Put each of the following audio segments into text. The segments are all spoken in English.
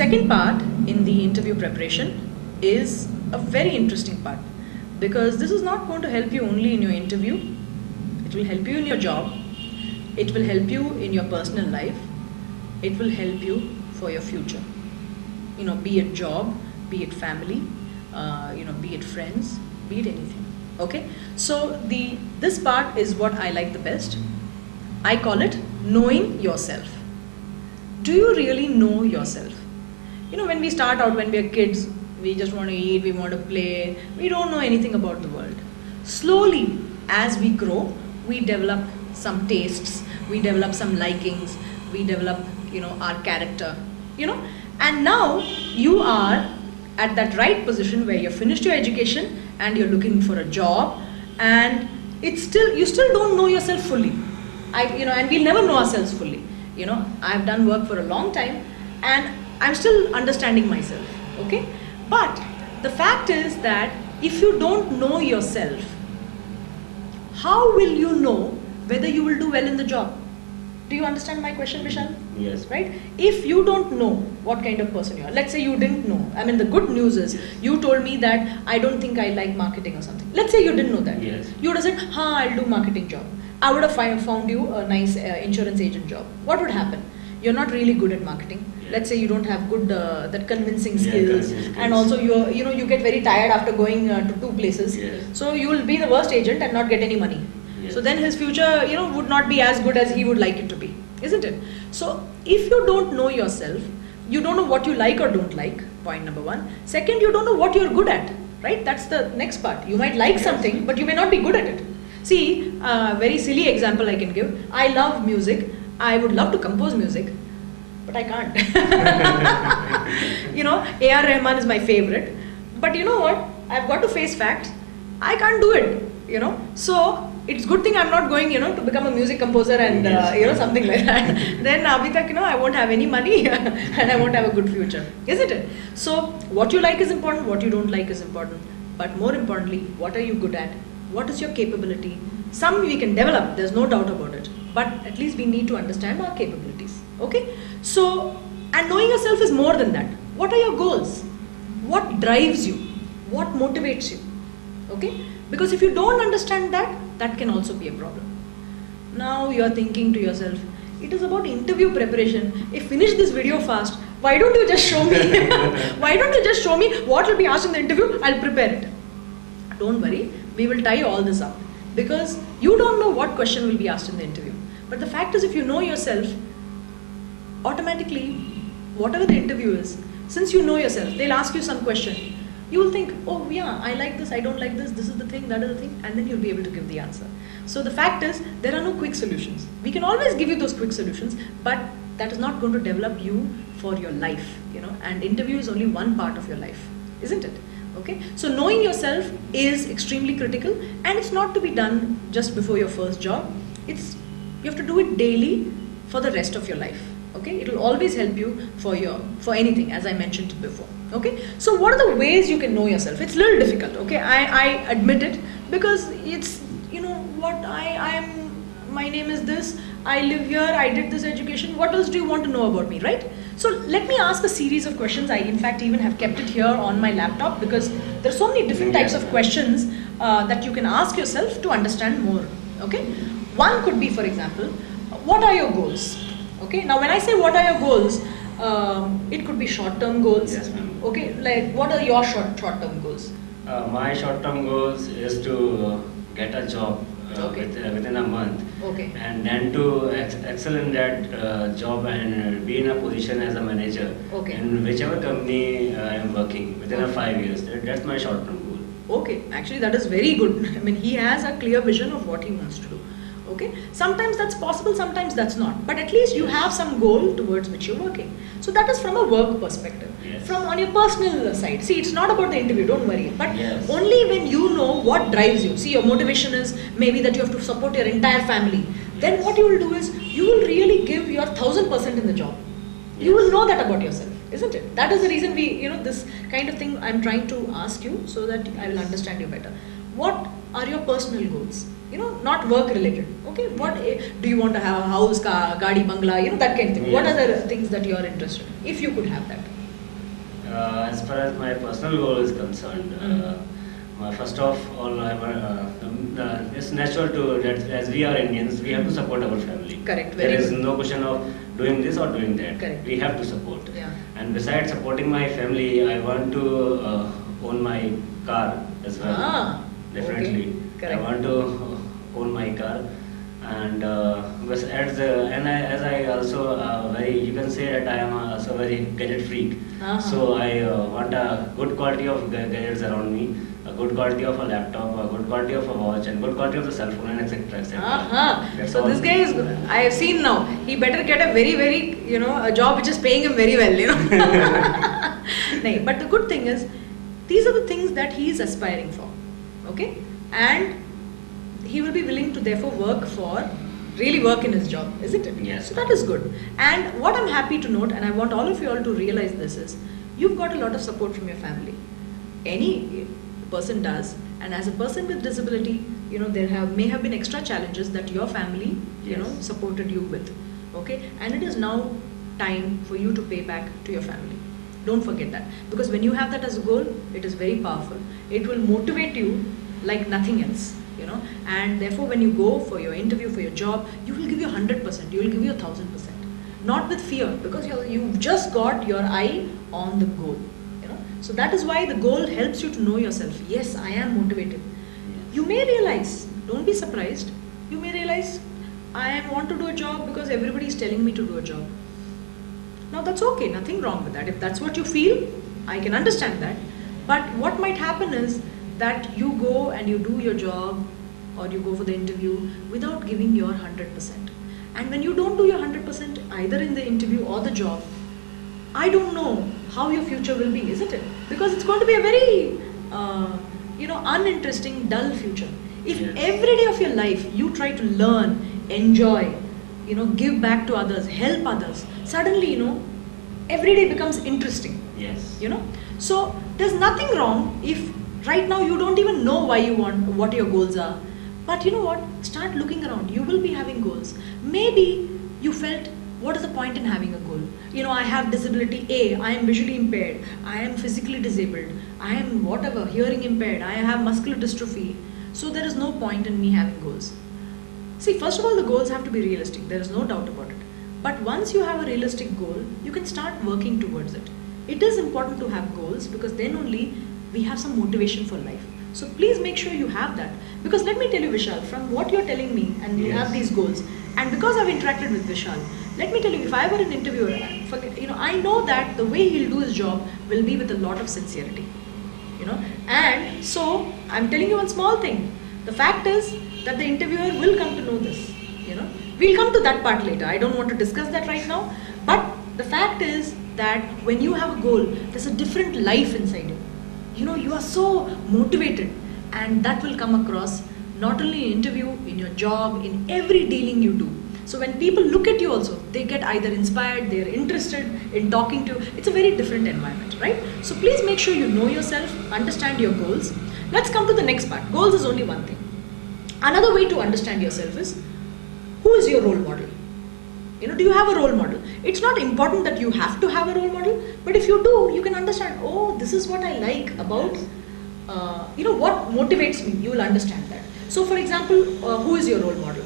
second part in the interview preparation is a very interesting part, because this is not going to help you only in your interview. It will help you in your job. It will help you in your personal life. It will help you for your future. Be it job, be it family, be it friends, be it anything. Okay. So this part is what I like the best. I call it knowing yourself. Do you really know yourself? When we start out, when we are kids, we just want to eat, we want to play, we don't know anything about the world. Slowly, as we grow, we develop some tastes, we develop some likings, we develop, our character, and now you are at that right position where you've finished your education and you're looking for a job, and you still don't know yourself fully. And we'll never know ourselves fully. I've done work for a long time and I'm still understanding myself, okay? But the fact is that if you don't know yourself, how will you know whether you will do well in the job? Do you understand my question, Vishal? Yes. Right? If you don't know what kind of person you are, let's say you didn't know. I mean, the good news is you told me that I don't think I like marketing or something. Let's say you didn't know that. Yes. You would have said, I'll do marketing job. I would have found you a nice insurance agent job. What would happen? You're not really good at marketing. Yes. Let's say you don't have good that convincing skills, convincing skills. and also you get very tired after going to two places. Yes. So you will be the worst agent and not get any money. Yes. So then his future would not be as good as he would like it to be, isn't it? So if you don't know yourself, you don't know what you like or don't like, point number one. Second, you don't know what you're good at, right? That's the next part. You might like something, but you may not be good at it. See, a very silly example I can give. I love music. I would love to compose music, but I can't. A.R. Rahman is my favorite. But you know what? I've got to face facts. I can't do it, So it's good thing I'm not going, to become a music composer and, something like that. Then abhi tak, I won't have any money and I won't have a good future, isn't it? So what you like is important, what you don't like is important. But more importantly, what are you good at? What is your capability? Some we can develop, there's no doubt about it. But at least we need to understand our capabilities, okay? So, and knowing yourself is more than that. What are your goals? What drives you? What motivates you? Okay? Because if you don't understand that, that can also be a problem. Now you're thinking to yourself, it is about interview preparation. If finish this video fast, why don't you just show me? Why don't you just show me what will be asked in the interview? I'll prepare it. Don't worry, we will tie all this up. Because you don't know what question will be asked in the interview. But the fact is, if you know yourself, automatically, whatever the interview is, since you know yourself, they'll ask you some question. You will think, oh yeah, I like this, I don't like this is the thing, that is the thing, and then you'll be able to give the answer. So the fact is, there are no quick solutions. We can always give you those quick solutions, but that is not going to develop you for your life, and interview is only one part of your life, isn't it? Okay, so knowing yourself is extremely critical, and it's not to be done just before your first job. You have to do it daily for the rest of your life. Okay, it will always help you for anything, as I mentioned before. Okay, so what are the ways you can know yourself? It's a little difficult. Okay, I admit it, because it's my name is this, I live here, I did this education, what else do you want to know about me, right? So let me ask a series of questions. I in fact even have kept it here on my laptop, because there are so many different types of questions that you can ask yourself to understand more, okay? One could be, for example, what are your goals? Okay, now when I say what are your goals, it could be short-term goals. Yes, ma'am. Okay, like what are your short-term goals? My short-term goals is to get a job within a month, Okay. and then to excel in that job and be in a position as a manager Okay. in whichever company I am working within a 5 years. That's my short-term goal. Okay, actually that is very good. I mean, he has a clear vision of what he wants to do. Okay, sometimes that's possible, sometimes that's not. But at least you have some goal towards which you're working. So that is from a work perspective. Yes. From on your personal side. See, it's not about the interview, don't worry. But Yes. only when you know what drives you. See, your motivation is maybe that you have to support your entire family. Then Yes. what you will do is, you will really give your 1000% in the job. You will know that about yourself, isn't it? That is the reason this kind of thing I'm trying to ask you, so that I will understand you better. What are your personal goals? Not work related. Okay, what do you want to have? A house, car, gaadi, bangla, that kind of thing. Yes. What are the things that you are interested in? If you could have that. As far as my personal goal is concerned, first of all, it's natural to that as we are Indians, we have to support our family. Correct. There Very is good. no question of doing this or doing that. Correct. We have to support. Yeah. And besides supporting my family, I want to own my car as well. Ah, Definitely. okay. I Correct. want to own my car. And as I also you can say that I am also very gadget freak. So I want a good quality of gadgets around me, a good quality of a laptop, a good quality of a watch, and good quality of the cell phone, and etc. etc. That's So all. this guy is, I have seen now, he better get a very, very, a job which is paying him very well, No, but the good thing is, these are the things that he is aspiring for, okay? And he will be willing to therefore really work in his job, isn't it? Yes. So that is good. And what I'm happy to note, and I want all of you all to realize this is, you've got a lot of support from your family. Any person does, and as a person with disability, may have been extra challenges that your family, Yes. supported you with, okay? And it is now time for you to pay back to your family. Don't forget that, because when you have that as a goal, it is very powerful. It will motivate you like nothing else, and therefore when you go for your interview, for your job, you will give you 100%, you will give you 1000%, not with fear, because you've just got your eye on the goal, so that is why the goal helps you to know yourself. Yes, I am motivated. You may realize, don't be surprised, you may realize, I want to do a job because everybody is telling me to do a job. Now that's okay, nothing wrong with that. If that's what you feel, I can understand that. But what might happen is that you go and you do your job, or you go for the interview without giving your 100%. And when you don't do your 100% either in the interview or the job, I don't know how your future will be, isn't it? Because it's going to be a very, uninteresting, dull future. If Yes. every day of your life you try to learn, enjoy, give back to others, help others, suddenly, every day becomes interesting. Yes. So there's nothing wrong if right now you don't even know why you want, what your goals are. But you know what? Start looking around. You will be having goals. Maybe you felt, what is the point in having a goal? I have disability A, I am visually impaired, I am physically disabled, I am whatever, hearing impaired, I have muscular dystrophy. So there is no point in me having goals. See, first of all, the goals have to be realistic. There is no doubt about it. But once you have a realistic goal, you can start working towards it. It is important to have goals, because then only we have some motivation for life. So please make sure you have that. Because let me tell you, Vishal, from what you're telling me, and you Yes. have these goals, and because I've interacted with Vishal, let me tell you, if I were an interviewer, I know that the way he'll do his job will be with a lot of sincerity. And so I'm telling you one small thing. The fact is that the interviewer will come to know this. We'll come to that part later. I don't want to discuss that right now. But the fact is that when you have a goal, there's a different life inside you. You are so motivated, and that will come across not only in interview, in your job, in every dealing you do. So when people look at you also, they get either inspired, they're interested in talking to you. It's a very different environment, right? So please make sure you know yourself, understand your goals. Let's come to the next part. Goals is only one thing. Another way to understand yourself is, who is your role model? Do you have a role model? It's not important that you have to have a role model, but if you do, you can understand, oh, this is what I like about, what motivates me. You will understand that. So for example, who is your role model?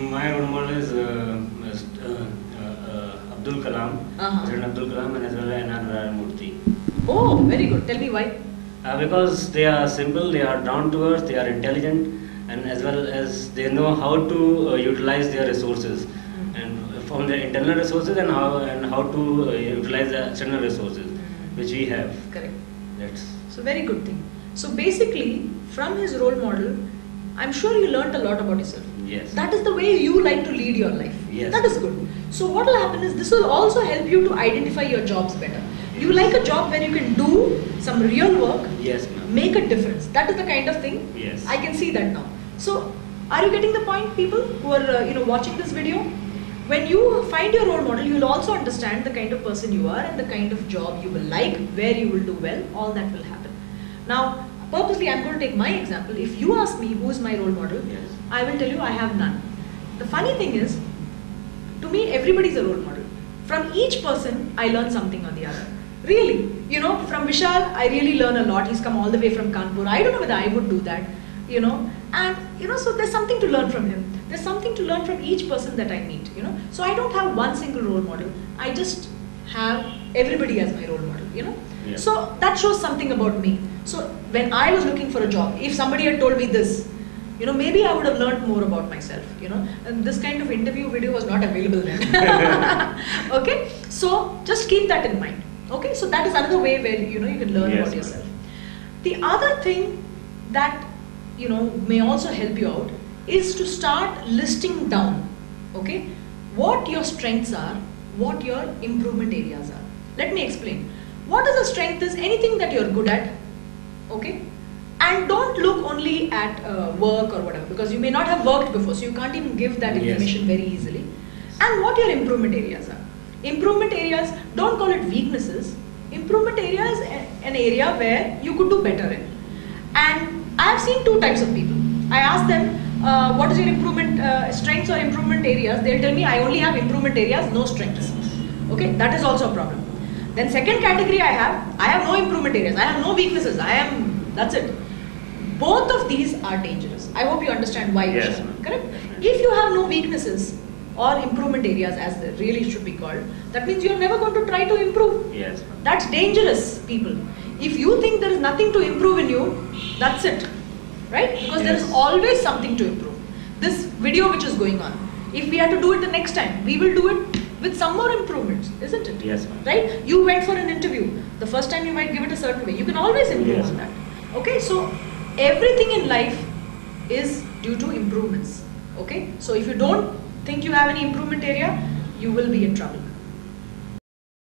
My role model is Abdul Kalam, President Abdul Kalam, and as well as Narayana Murthy. Oh, very good. Tell me why. Because they are simple, they are down to earth, they are intelligent, and as well as they know how to utilize their resources, and from their internal resources, and how to utilize the external resources which we have. Correct. That's So very good thing. So basically, from his role model, I'm sure you learnt a lot about yourself. yes. That is the way you like to lead your life. Yes. That is good. So what will happen is, this will also help you to identify your jobs better. You like a job where you can do some real work, Yes, ma'am. make a difference. That is the kind of thing. Yes. I can see that now. So are you getting the point, people who are watching this video? When you find your role model, you will also understand the kind of person you are and the kind of job you will like, where you will do well. All that will happen. Now, purposely, I'm going to take my example. If you ask me who is my role model, Yes. I will tell you I have none. The funny thing is, to me, everybody is a role model. From each person, I learn something or the other. Really, you know, from Vishal, I really learn a lot. He's come all the way from Kanpur. I don't know whether I would do that, you know. And, you know, so there's something to learn from him. There's something to learn from each person that I meet, you know. So I don't have one single role model. I just have everybody as my role model, you know. Yeah. So that shows something about me. So when I was looking for a job, if somebody had told me this, you know, maybe I would have learned more about myself, you know. And this kind of interview video was not available then. Okay, so just keep that in mind. Okay, so that is another way where, you know, you can learn about yourself. The other thing that, you know, may also help you out is to start listing down, okay, what your strengths are, what your improvement areas are. Let me explain. What is a strength is anything that you're good at, okay? And don't look only at work or whatever, because you may not have worked before, so you can't even give that information very easily. And what your improvement areas are. Improvement areas, don't call it weaknesses. Improvement area is an area where you could do better in. And I have seen two types of people. I ask them, what is your improvement strengths or improvement areas? They'll tell me, I only have improvement areas, no strengths. Okay, that is also a problem. Then second category I have no improvement areas, I have no weaknesses, that's it. Both of these are dangerous. I hope you understand why. Yes, correct? If you have no weaknesses or improvement areas, as they really should be called, that means you're never going to try to improve. Yes. That's dangerous, people. If you think there is nothing to improve in you, that's it. Right? Because there is always something to improve. This video which is going on, if we had to do it the next time, we will do it with some more improvements, isn't it? Yes, ma'am. Right? You went for an interview. The first time you might give it a certain way. You can always improve on that. Okay? So, everything in life is due to improvements. Okay? So, if you don't think you have any improvement area, you will be in trouble.